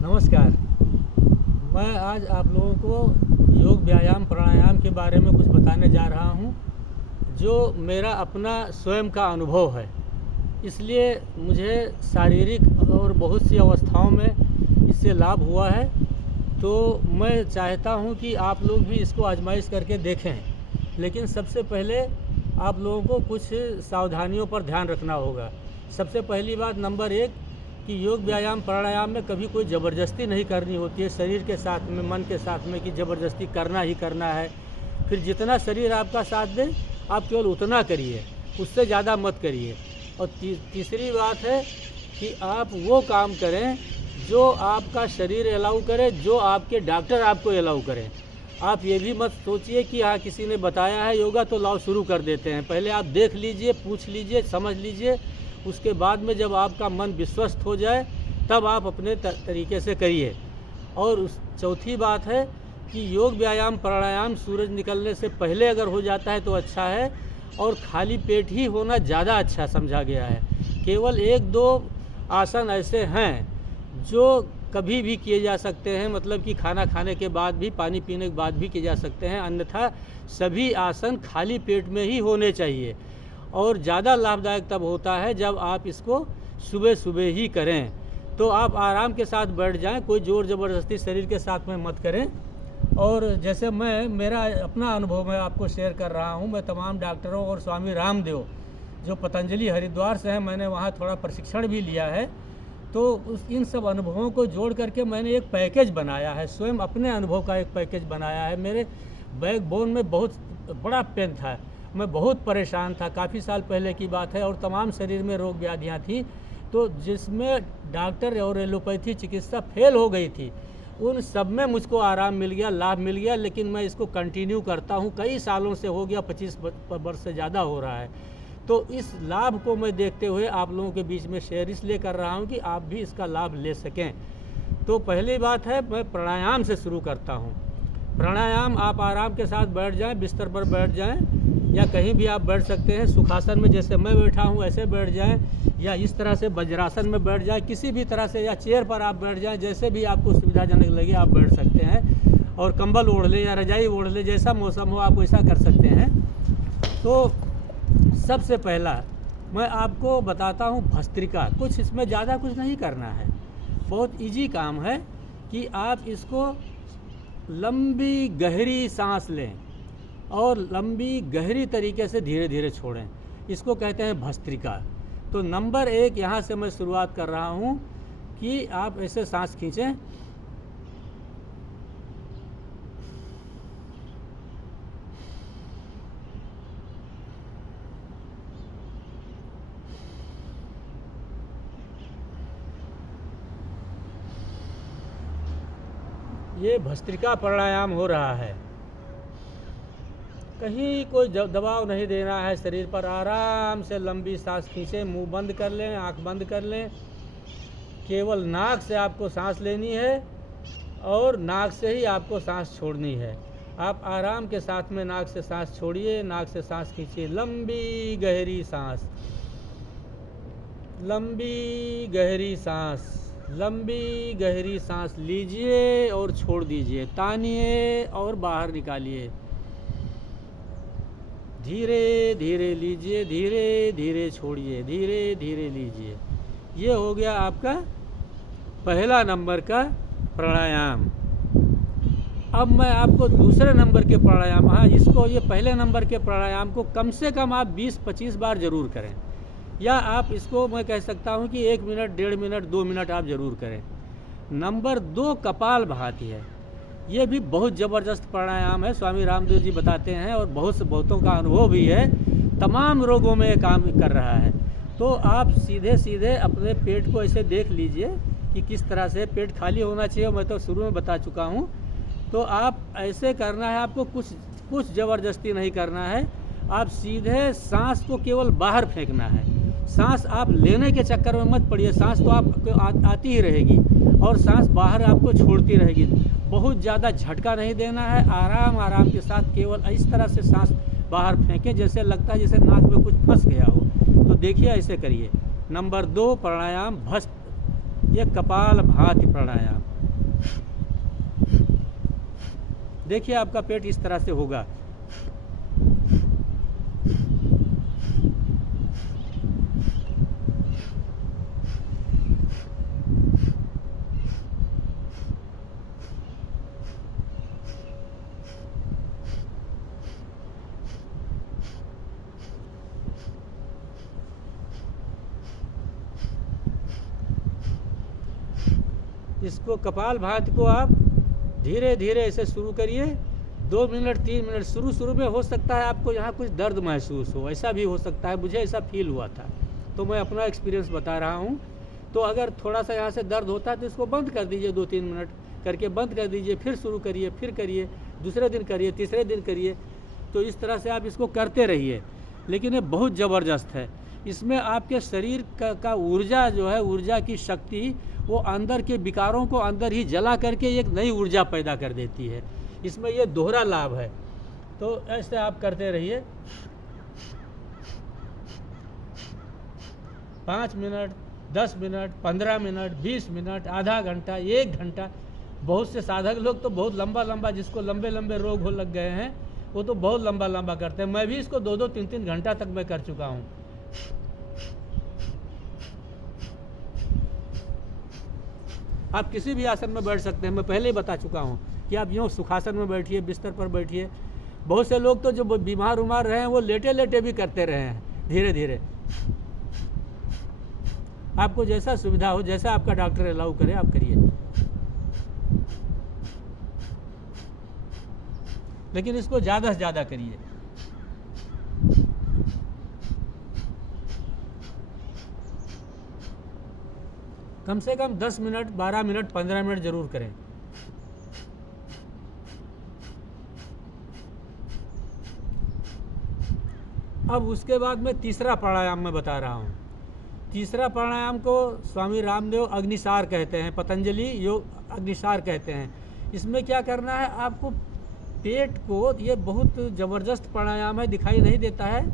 नमस्कार। मैं आज आप लोगों को योग व्यायाम प्राणायाम के बारे में कुछ बताने जा रहा हूँ, जो मेरा अपना स्वयं का अनुभव है। इसलिए मुझे शारीरिक और बहुत सी अवस्थाओं में इससे लाभ हुआ है। तो मैं चाहता हूँ कि आप लोग भी इसको आजमाइश करके देखें। लेकिन सबसे पहले आप लोगों को कुछ सावधानियों पर ध्यान रखना होगा। सबसे पहली बात नंबर 1 कि योग व्यायाम प्राणायाम में कभी कोई ज़बरदस्ती नहीं करनी होती है शरीर के साथ में, मन के साथ में, कि ज़बरदस्ती करना ही करना है। फिर जितना शरीर आपका साथ दे आप केवल उतना करिए, उससे ज़्यादा मत करिए। और तीसरी बात है कि आप वो काम करें जो आपका शरीर अलाउ करे, जो आपके डॉक्टर आपको अलाउ करें। आप ये भी मत सोचिए कि हाँ किसी ने बताया है योगा तो लाओ शुरू कर देते हैं। पहले आप देख लीजिए, पूछ लीजिए, समझ लीजिए। उसके बाद में जब आपका मन विश्वस्त हो जाए तब आप अपने तरीके से करिए। और चौथी बात है कि योग व्यायाम प्राणायाम सूरज निकलने से पहले अगर हो जाता है तो अच्छा है, और खाली पेट ही होना ज़्यादा अच्छा समझा गया है। केवल 1-2 आसन ऐसे हैं जो कभी भी किए जा सकते हैं, मतलब कि खाना खाने के बाद भी, पानी पीने के बाद भी किए जा सकते हैं। अन्यथा सभी आसन खाली पेट में ही होने चाहिए। और ज़्यादा लाभदायक तब होता है जब आप इसको सुबह सुबह ही करें। तो आप आराम के साथ बैठ जाएं, कोई ज़ोर ज़बरदस्ती शरीर के साथ में मत करें। और जैसे मेरा अपना अनुभव मैं आपको शेयर कर रहा हूं। मैं तमाम डॉक्टरों और स्वामी रामदेव जो पतंजलि हरिद्वार से हैं, मैंने वहां थोड़ा प्रशिक्षण भी लिया है। तो इन सब अनुभवों को जोड़ करके मैंने एक पैकेज बनाया है, स्वयं अपने अनुभव का एक पैकेज बनाया है। मेरे बैकबोन में बहुत बड़ा पेन था, मैं बहुत परेशान था, काफ़ी साल पहले की बात है। और तमाम शरीर में रोग व्याधियाँ थी, तो जिसमें डॉक्टर और एलोपैथी चिकित्सा फेल हो गई थी, उन सब में मुझको आराम मिल गया, लाभ मिल गया। लेकिन मैं इसको कंटिन्यू करता हूँ, कई सालों से हो गया, 25 वर्ष से ज़्यादा हो रहा है। तो इस लाभ को मैं देखते हुए आप लोगों के बीच में शेयर इसलिए कर रहा हूँ कि आप भी इसका लाभ ले सकें। तो पहली बात है, मैं प्राणायाम से शुरू करता हूँ। प्राणायाम आप आराम के साथ बैठ जाएं, बिस्तर पर बैठ जाएं, या कहीं भी आप बैठ सकते हैं। सुखासन में जैसे मैं बैठा हूँ ऐसे बैठ जाएं, या इस तरह से वज्रासन में बैठ जाएं, किसी भी तरह से, या चेयर पर आप बैठ जाएं, जैसे भी आपको सुविधाजनक लगे आप बैठ सकते हैं। और कंबल ओढ़ ले या रजाई ओढ़ ले, जैसा मौसम हो आप वैसा कर सकते हैं। तो सबसे पहला मैं आपको बताता हूँ भस्त्रिका। कुछ इसमें ज़्यादा कुछ नहीं करना है, बहुत इजी काम है कि आप इसको लंबी गहरी सांस लें और लंबी गहरी तरीके से धीरे धीरे छोड़ें। इसको कहते हैं भस्त्रिका। तो नंबर 1 यहाँ से मैं शुरुआत कर रहा हूँ कि आप ऐसे सांस खींचें, ये भस्त्रिका प्राणायाम हो रहा है। कहीं कोई दबाव नहीं देना है शरीर पर। आराम से लंबी सांस खींचें, मुंह बंद कर लें, आंख बंद कर लें। केवल नाक से आपको सांस लेनी है और नाक से ही आपको सांस छोड़नी है। आप आराम के साथ में नाक से सांस छोड़िए, नाक से सांस खींचिए, लंबी गहरी सांस, लंबी गहरी सांस, लंबी गहरी सांस लीजिए और छोड़ दीजिए, तानिए और बाहर निकालिए। धीरे धीरे लीजिए, धीरे धीरे छोड़िए, धीरे धीरे लीजिए। ये हो गया आपका पहला नंबर का प्राणायाम। अब मैं आपको दूसरे नंबर के प्राणायाम, हाँ इसको, ये पहले नंबर के प्राणायाम को कम से कम आप 20-25 बार ज़रूर करें, या आप इसको मैं कह सकता हूँ कि 1 मिनट, 1.5 मिनट, 2 मिनट आप ज़रूर करें। नंबर 2 कपालभाति है। ये भी बहुत ज़बरदस्त प्राणायाम है, स्वामी रामदेव जी बताते हैं, और बहुतों का अनुभव भी है। तमाम रोगों में ये काम कर रहा है। तो आप सीधे सीधे अपने पेट को ऐसे देख लीजिए कि किस तरह से पेट खाली होना चाहिए, मैं तो शुरू में बता चुका हूँ। तो आप ऐसे करना है, आपको कुछ ज़बरदस्ती नहीं करना है। आप सीधे सांस को केवल बाहर फेंकना है। सांस आप लेने के चक्कर में मत पड़िए, सांस तो आपको आती ही रहेगी और सांस बाहर आपको छोड़ती रहेगी। बहुत ज़्यादा झटका नहीं देना है, आराम आराम के साथ केवल इस तरह से सांस बाहर फेंकें जैसे लगता है जैसे नाक में कुछ फंस गया हो। तो देखिए ऐसे करिए। नंबर 2 प्राणायाम भस्म। ये कपालभाति प्राणायाम। देखिए आपका पेट इस तरह से होगा। इसको कपालभाति को आप धीरे धीरे ऐसे शुरू करिए। 2 मिनट 3 मिनट शुरू में हो सकता है आपको यहाँ कुछ दर्द महसूस हो, ऐसा भी हो सकता है, मुझे ऐसा फील हुआ था, तो मैं अपना एक्सपीरियंस बता रहा हूँ। तो अगर थोड़ा सा यहाँ से दर्द होता है तो इसको बंद कर दीजिए, 2-3 मिनट करके बंद कर दीजिए, फिर शुरू करिए, फिर करिए, दूसरे दिन करिए, तीसरे दिन करिए। तो इस तरह से आप इसको करते रहिए। लेकिन ये बहुत ज़बरदस्त है। इसमें आपके शरीर का ऊर्जा जो है, ऊर्जा की शक्ति, वो अंदर के विकारों को अंदर ही जला करके एक नई ऊर्जा पैदा कर देती है। इसमें ये दोहरा लाभ है। तो ऐसे आप करते रहिए। 5 मिनट, 10 मिनट, 15 मिनट, 20 मिनट, आधा घंटा, 1 घंटा। बहुत से साधक लोग तो बहुत लंबा जिसको लंबे लंबे रोग हो लग गए हैं, वो तो बहुत लंबा करते हैं। मैं भी इसको 2-2, 3-3 घंटा तक मैं कर चुका हूँ। आप किसी भी आसन में बैठ सकते हैं। मैं पहले ही बता चुका हूँ कि आप यूँ सुखासन में बैठिए, बिस्तर पर बैठिए। बहुत से लोग तो जो बीमार उमार रहे हैं वो लेटे लेटे भी करते रहे हैं। धीरे धीरे आपको जैसा सुविधा हो, जैसा आपका डॉक्टर अलाउ करे, आप करिए। लेकिन इसको ज़्यादा से ज़्यादा करिए। कम से कम 10 मिनट, 12 मिनट, 15 मिनट जरूर करें। अब उसके बाद में तीसरा प्राणायाम मैं बता रहा हूँ। तीसरा प्राणायाम को स्वामी रामदेव अग्निसार कहते हैं, पतंजलि योग अग्निसार कहते हैं। इसमें क्या करना है आपको, पेट को, ये बहुत ज़बरदस्त प्राणायाम है, दिखाई नहीं देता है,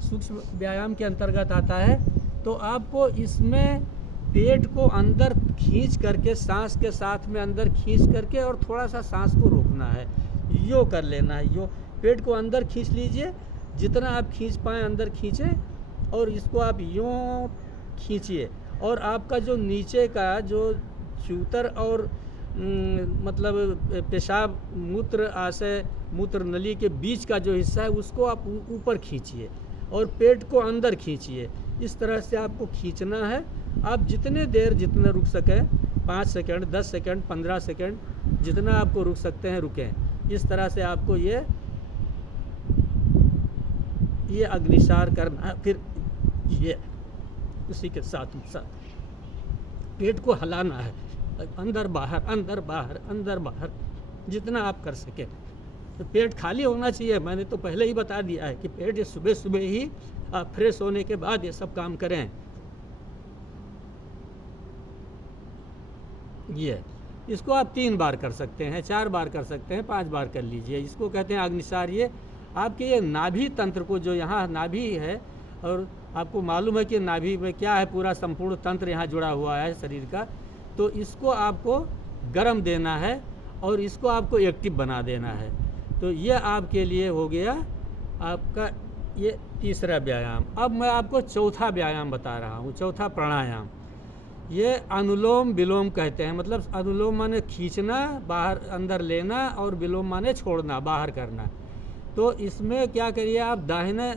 सूक्ष्म व्यायाम के अंतर्गत आता है। तो आपको इसमें पेट को अंदर खींच करके, सांस के साथ में अंदर खींच करके और थोड़ा सा सांस को रोकना है। यो कर लेना है। यो पेट को अंदर खींच लीजिए, जितना आप खींच पाएँ अंदर खींचें, और इसको आप यूँ खींचिए। और आपका जो नीचे का जो चूतर और मतलब पेशाब मूत्र आशय मूत्र नली के बीच का जो हिस्सा है उसको आप ऊपर खींचिए और पेट को अंदर खींचिए। इस तरह से आपको खींचना है। आप जितने देर जितना रुक सकें, 5 सेकंड, 10 सेकंड, 15 सेकंड, जितना आपको रुक सकते हैं रुकें। इस तरह से आपको ये अग्निसार करना है। फिर ये उसी के साथ पेट को हिलाना है, अंदर बाहर, अंदर बाहर, अंदर बाहर, जितना आप कर सकें। तो पेट खाली होना चाहिए। मैंने तो पहले ही बता दिया है कि पेट ये सुबह सुबह ही आप फ्रेश होने के बाद ये सब काम करें। ये इसको आप 3 बार कर सकते हैं, 4 बार कर सकते हैं, 5 बार कर लीजिए। इसको कहते हैं अग्निसार। ये आपके ये नाभि तंत्र को, जो यहाँ नाभि है, और आपको मालूम है कि नाभि में क्या है, पूरा संपूर्ण तंत्र यहाँ जुड़ा हुआ है शरीर का। तो इसको आपको गर्म देना है और इसको आपको एक्टिव बना देना है। तो ये आपके लिए हो गया आपका ये तीसरा व्यायाम। अब मैं आपको चौथा व्यायाम बता रहा हूँ, चौथा प्राणायाम। ये अनुलोम विलोम कहते हैं। मतलब अनुलोम माने खींचना, बाहर अंदर लेना, और विलोम माने छोड़ना, बाहर करना। तो इसमें क्या करिए, आप दाहिने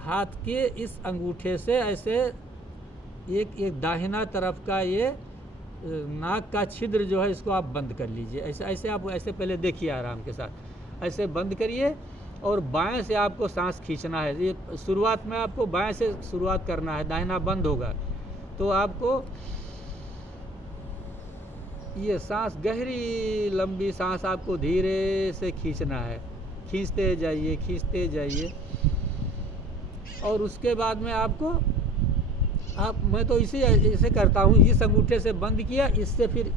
हाथ के इस अंगूठे से ऐसे एक दाहिना तरफ का ये नाक का छिद्र जो है इसको आप बंद कर लीजिए। ऐसे आप ऐसे पहले देखिए आराम के साथ, ऐसे बंद करिए और बाएं से आपको सांस खींचना है। ये शुरुआत में आपको बाएं से शुरुआत करना है, दाहिना बंद होगा। तो आपको ये सांस, गहरी लंबी सांस आपको धीरे से खींचना है। खींचते जाइए, खींचते जाइए। और उसके बाद में आपको मैं तो इसे करता हूँ, इस अंगूठे से बंद किया, इससे फिर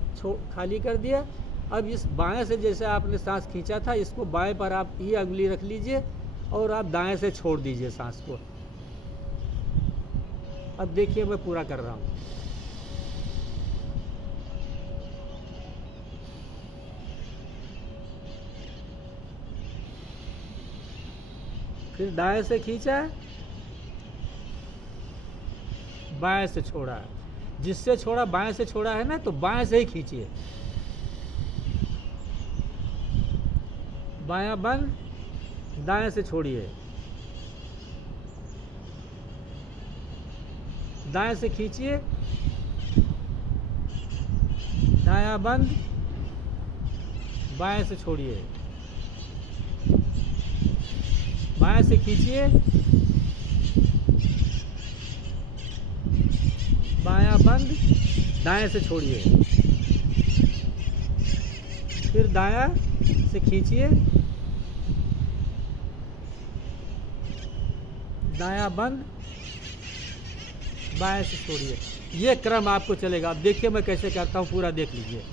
खाली कर दिया। अब इस बाएं से जैसे आपने सांस खींचा था, इसको बाएं पर आप ये अंगुली रख लीजिए और आप दाएं से छोड़ दीजिए सांस को। अब देखिए मैं पूरा कर रहा हूँ। फिर दाएं से खींचा, बाएं से छोड़ा, जिससे छोड़ा बाएं से छोड़ा है ना, तो बाएं से ही खींचिए। बायां बंद, दाएं से छोड़िए, दाएं से खींचिए, दायां बंद, बाएं से छोड़िए, बाएं से खींचिए, बायां बंद, दाएं से छोड़िए, फिर दायां से खींचिए, दायां बंद, बाएं से छोड़िए। ये क्रम आपको चलेगा। अब देखिए मैं कैसे करता हूँ, पूरा देख लीजिए।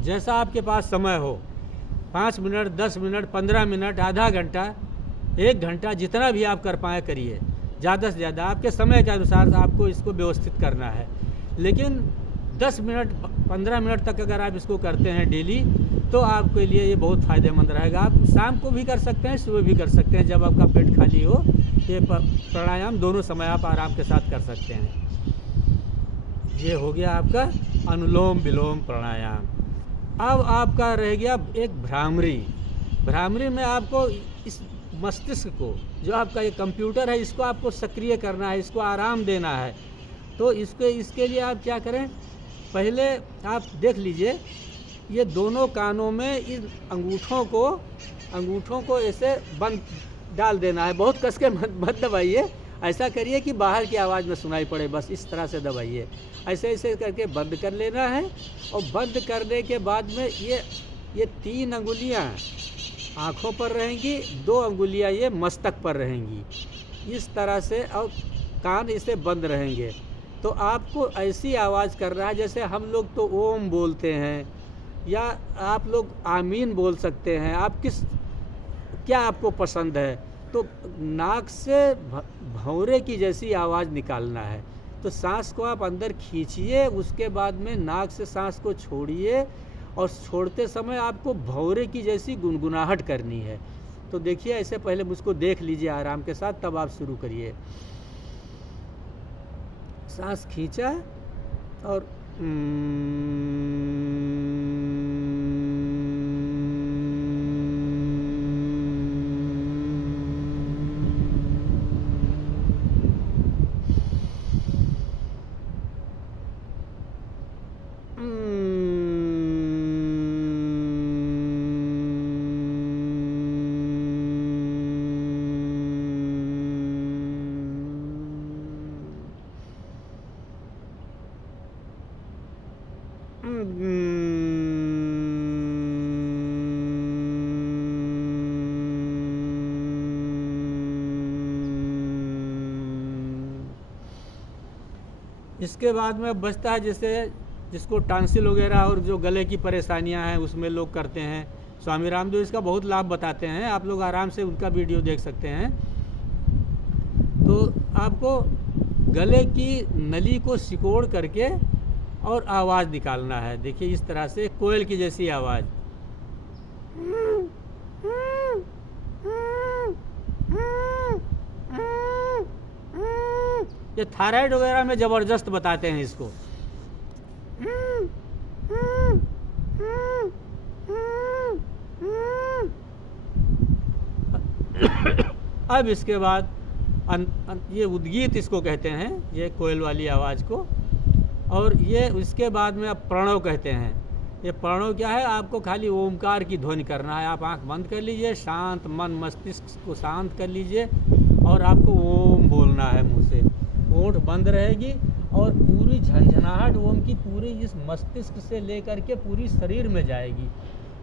जैसा आपके पास समय हो, 5 मिनट, 10 मिनट, 15 मिनट, आधा घंटा, 1 घंटा, जितना भी आप कर पाए करिए। ज़्यादा से ज़्यादा आपके समय के अनुसार आपको इसको व्यवस्थित करना है। लेकिन 10 मिनट, 15 मिनट तक अगर आप इसको करते हैं डेली, तो आपके लिए ये बहुत फ़ायदेमंद रहेगा। आप शाम को भी कर सकते हैं, सुबह भी कर सकते हैं, जब आपका पेट खाली हो। ये प्राणायाम दोनों समय आप आराम के साथ कर सकते हैं। ये हो गया आपका अनुलोम विलोम प्राणायाम। अब आपका रह गया एक भ्रामरी। भ्रामरी में आपको इस मस्तिष्क को, जो आपका ये कंप्यूटर है, इसको आपको सक्रिय करना है, इसको आराम देना है। तो इसके लिए आप क्या करें, पहले आप देख लीजिए, ये दोनों कानों में इन अंगूठों को ऐसे बंद डाल देना है। बहुत कस के मत दबाइए, ऐसा करिए कि बाहर की आवाज़ में सुनाई पड़े, बस इस तरह से दबाइए। ऐसे ऐसे करके बंद कर लेना है। और बंद करने के बाद में ये 3 अंगुलियां आँखों पर रहेंगी, 2 अंगुलियां ये मस्तक पर रहेंगी, इस तरह से। और कान इसे बंद रहेंगे। तो आपको ऐसी आवाज़ करना है, जैसे हम लोग तो ओम बोलते हैं, या आप लोग आमीन बोल सकते हैं। आप क्या आपको पसंद है, तो नाक से भंवरे की जैसी आवाज़ निकालना है। तो सांस को आप अंदर खींचिए, उसके बाद में नाक से सांस को छोड़िए, और छोड़ते समय आपको भंवरे की जैसी गुनगुनाहट करनी है। तो देखिए, ऐसे पहले मुझको देख लीजिए आराम के साथ, तब आप शुरू करिए। सांस खींचा और इसके बाद में बचता है, जैसे जिसको टांसिल वगैरह और जो गले की परेशानियां हैं, उसमें लोग करते हैं। स्वामी रामदेव इसका बहुत लाभ बताते हैं, आप लोग आराम से उनका वीडियो देख सकते हैं। तो आपको गले की नली को सिकोड़ करके और आवाज़ निकालना है। देखिए इस तरह से, कोयल की जैसी आवाज़। ये थायराइड वगैरह में ज़बरदस्त बताते हैं इसको। अब इसके बाद ये उद्गीत इसको कहते हैं, ये कोयल वाली आवाज़ को। और ये इसके बाद में अब प्रणव कहते हैं। ये प्रणव क्या है, आपको खाली ओमकार की ध्वनि करना है। आप आंख बंद कर लीजिए, शांत मन मस्तिष्क को शांत कर लीजिए, और आपको ओम बोलना है मुंह से। ओठ बंद रहेगी और पूरी झंझनाहट ओम की पूरी इस मस्तिष्क से लेकर के पूरी शरीर में जाएगी।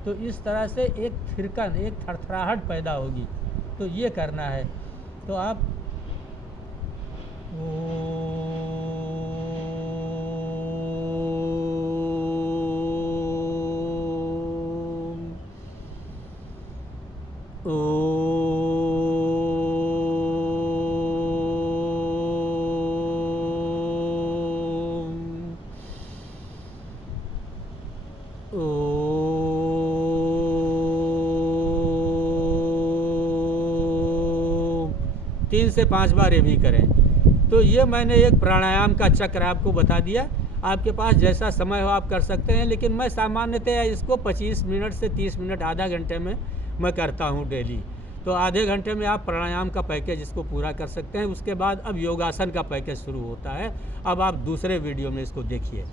तो इस तरह से एक थिरकन, एक थरथराहट पैदा होगी। तो ये करना है। तो आप ओम 3 से 5 बार ये भी करें। तो ये मैंने एक प्राणायाम का चक्र आपको बता दिया। आपके पास जैसा समय हो आप कर सकते हैं, लेकिन मैं सामान्यतः इसको 25 मिनट से 30 मिनट आधा घंटे में मैं करता हूँ डेली। तो आधे घंटे में आप प्राणायाम का पैकेज इसको पूरा कर सकते हैं। उसके बाद अब योगासन का पैकेज शुरू होता है। अब आप दूसरे वीडियो में इसको देखिए।